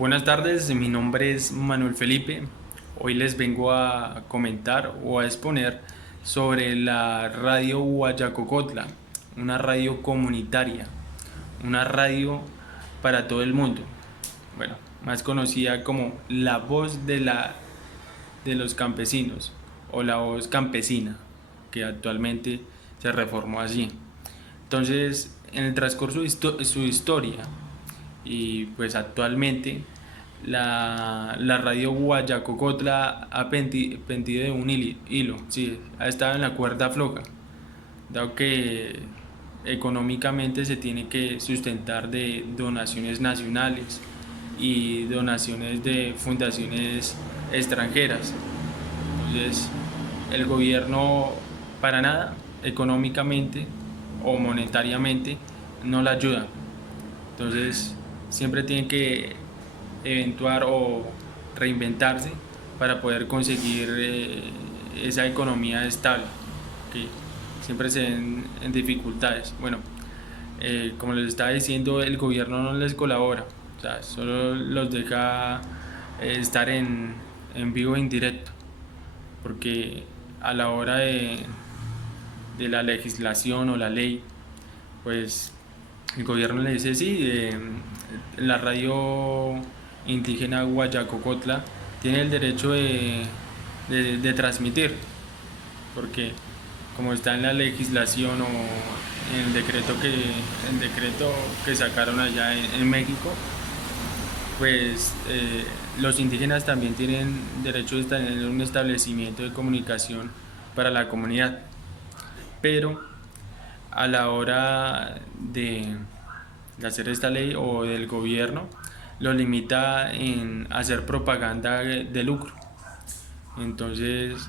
Buenas tardes, mi nombre es Manuel Felipe. Hoy les vengo a comentar o a exponer sobre la radio Guayacocotla, una radio comunitaria, una radio para todo el mundo. Bueno, más conocida como la voz de los campesinos o la voz campesina, que actualmente se reformó así. Entonces, en el transcurso de su historia y pues actualmente la radio Guayacocotla ha pendido de un hilo, sí, ha estado en la cuerda floja, dado que económicamente se tiene que sustentar de donaciones nacionales y donaciones de fundaciones extranjeras. Entonces, el gobierno para nada, económicamente o monetariamente, no la ayuda. Entonces, siempre tiene que eventuar o reinventarse para poder conseguir esa economía estable, que siempre se ven en dificultades. Bueno, como les estaba diciendo, el gobierno no les colabora, o sea, solo los deja estar en vivo e indirecto, porque a la hora de la legislación o la ley, pues el gobierno le dice sí, la radio indígena Guayacocotla tiene el derecho de transmitir, porque como está en la legislación o en el decreto que sacaron allá en México, pues los indígenas también tienen derecho a tener un establecimiento de comunicación para la comunidad, pero a la hora de hacer esta ley o del gobierno lo limita en hacer propaganda de lucro. Entonces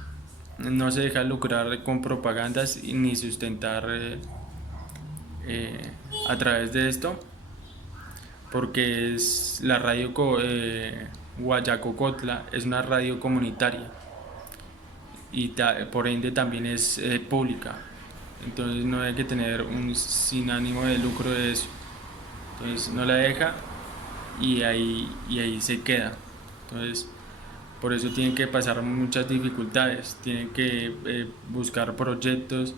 no se deja lucrar con propagandas ni sustentar a través de esto, porque es la radio Guayacocotla es una radio comunitaria y por ende también es pública. Entonces no hay que tener un sin ánimo de lucro de eso. Entonces no la deja y ahí se queda. Entonces por eso tienen que pasar muchas dificultades, tienen que buscar proyectos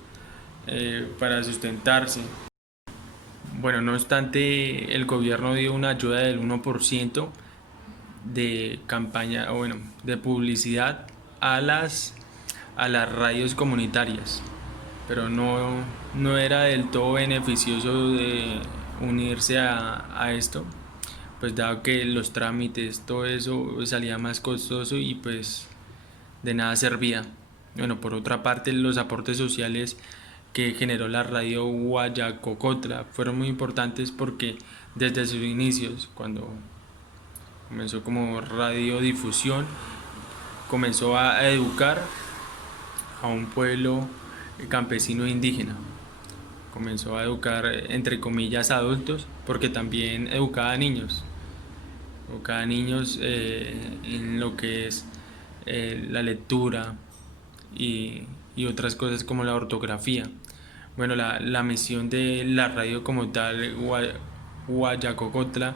para sustentarse. Bueno, no obstante, el gobierno dio una ayuda del 1% de campaña, o bueno, de publicidad a a las radios comunitarias, pero no era del todo beneficioso de unirse a esto, pues dado que los trámites, todo eso salía más costoso y pues de nada servía. Bueno, por otra parte, los aportes sociales que generó la radio Guayacocotla fueron muy importantes porque desde sus inicios, cuando comenzó como radiodifusión, comenzó a educar a un pueblo campesino e indígena. Comenzó a educar, entre comillas, adultos, porque también educaba a niños. Educaba a niños en lo que es la lectura y otras cosas como la ortografía. Bueno, la misión de la radio como tal, Guayacocotla,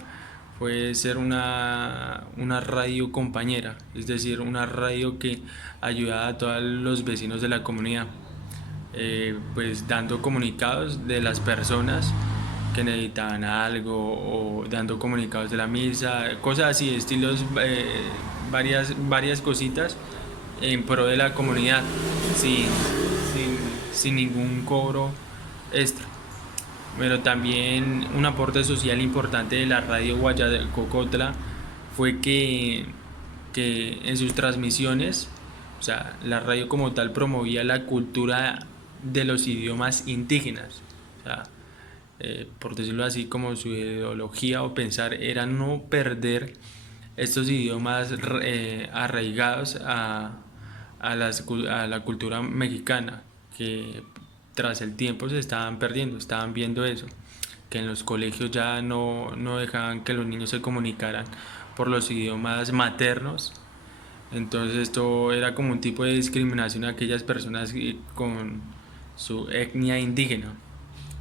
fue ser una radio compañera, es decir, una radio que ayudaba a todos los vecinos de la comunidad, pues dando comunicados de las personas que necesitaban algo o dando comunicados de la misa, cosas así, estilos, varias cositas en pro de la comunidad sin, sin, sin ningún cobro extra. Pero también un aporte social importante de la radio Guayacocotla fue que en sus transmisiones, o sea, la radio como tal promovía la cultura de los idiomas indígenas. O sea, por decirlo así, como su ideología o pensar era no perder estos idiomas arraigados a la cultura mexicana, que tras el tiempo se estaban perdiendo, estaban viendo eso, que en los colegios ya no dejaban que los niños se comunicaran por los idiomas maternos. Entonces esto era como un tipo de discriminación a aquellas personas con su etnia indígena.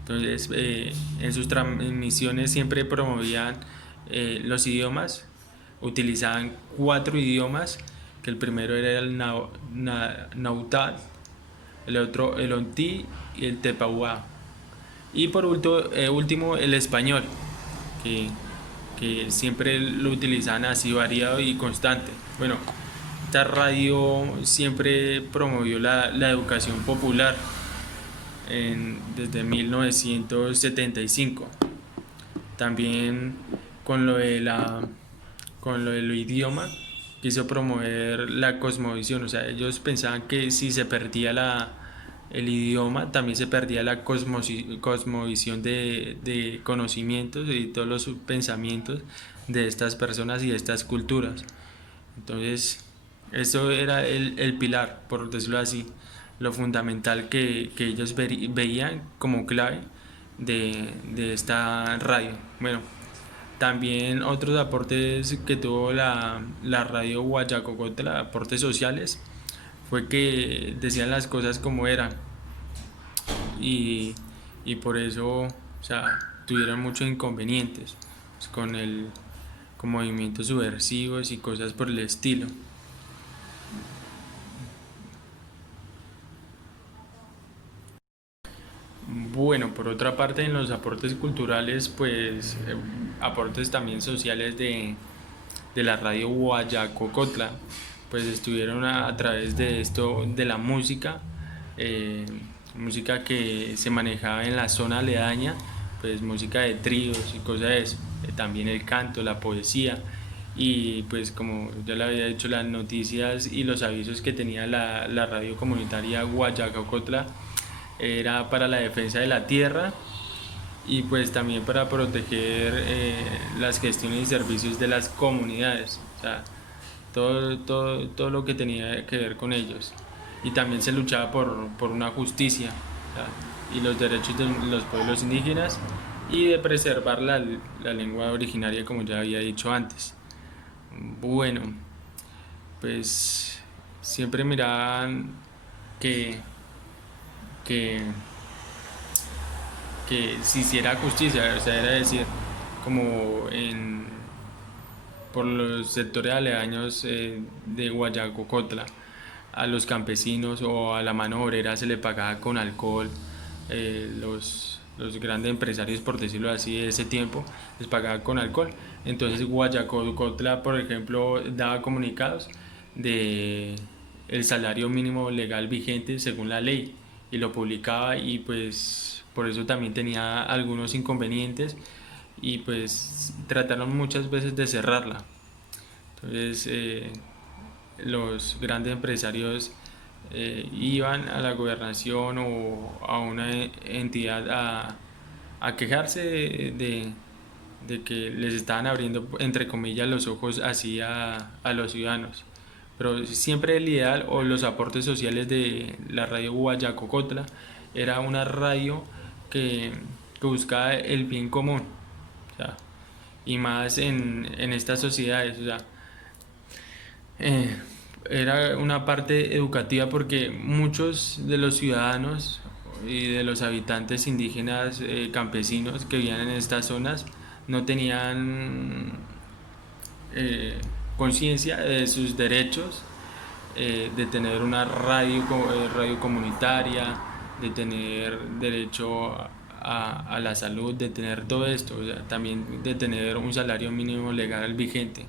Entonces en sus transmisiones siempre promovían los idiomas, utilizaban 4 idiomas, que el primero era el Nahuatl, el otro el Ontí y el Tepahuá. Y por último el español, que, que siempre lo utilizaban así variado y constante. Bueno, esta radio siempre promovió la educación popular desde 1975. También con lo de con lo del idioma quiso promover la cosmovisión, o sea, ellos pensaban que si se perdía el idioma, también se perdía la cosmovisión de conocimientos y todos los pensamientos de estas personas y de estas culturas. Entonces, eso era el pilar, por decirlo así, lo fundamental que ellos veían como clave de esta radio. Bueno, también otros aportes que tuvo la radio Guayacocotla, aportes sociales, fue que decían las cosas como eran y, y por eso, o sea, tuvieron muchos inconvenientes pues, con movimientos subversivos y cosas por el estilo. Bueno, por otra parte, en los aportes culturales, pues aportes también sociales de la radio Guayacocotla, pues estuvieron a través de esto, de la música, eh, música que se manejaba en la zona aledaña, pues música de tríos y cosas de eso, también el canto, la poesía y pues como ya le había dicho las noticias y los avisos que tenía la radio comunitaria Guayacocotla era para la defensa de la tierra y pues también para proteger las gestiones y servicios de las comunidades, o sea, todo lo que tenía que ver con ellos. Y también se luchaba por una justicia, o sea, y los derechos de los pueblos indígenas y de preservar la lengua originaria como ya había dicho antes. Bueno, pues siempre miraban que, que que se hiciera justicia, o sea, era decir, como por los sectores aledaños de Guayacocotla, a los campesinos o a la mano obrera se le pagaba con alcohol, los grandes empresarios, por decirlo así, de ese tiempo, les pagaba con alcohol. Entonces Guayacocotla, por ejemplo, daba comunicados de el salario mínimo legal vigente según la ley y lo publicaba y pues por eso también tenía algunos inconvenientes y pues trataron muchas veces de cerrarla. Entonces los grandes empresarios iban a la gobernación o a una entidad a quejarse de que les estaban abriendo entre comillas los ojos así a los ciudadanos. Pero siempre el ideal o los aportes sociales de la radio Guayacocotla era una radio que, que buscaba el bien común, o sea, y más en estas sociedades, o sea, eh, era una parte educativa porque muchos de los ciudadanos y de los habitantes indígenas campesinos que vivían en estas zonas no tenían conciencia de sus derechos, de tener una radio comunitaria, de tener derecho a la salud, de tener todo esto, o sea, también de tener un salario mínimo legal vigente.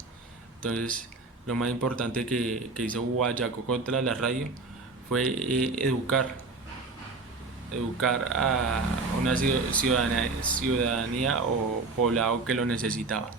Entonces, lo más importante que hizo Guayacocotla, la radio, fue educar a una ciudadanía o poblado que lo necesitaba.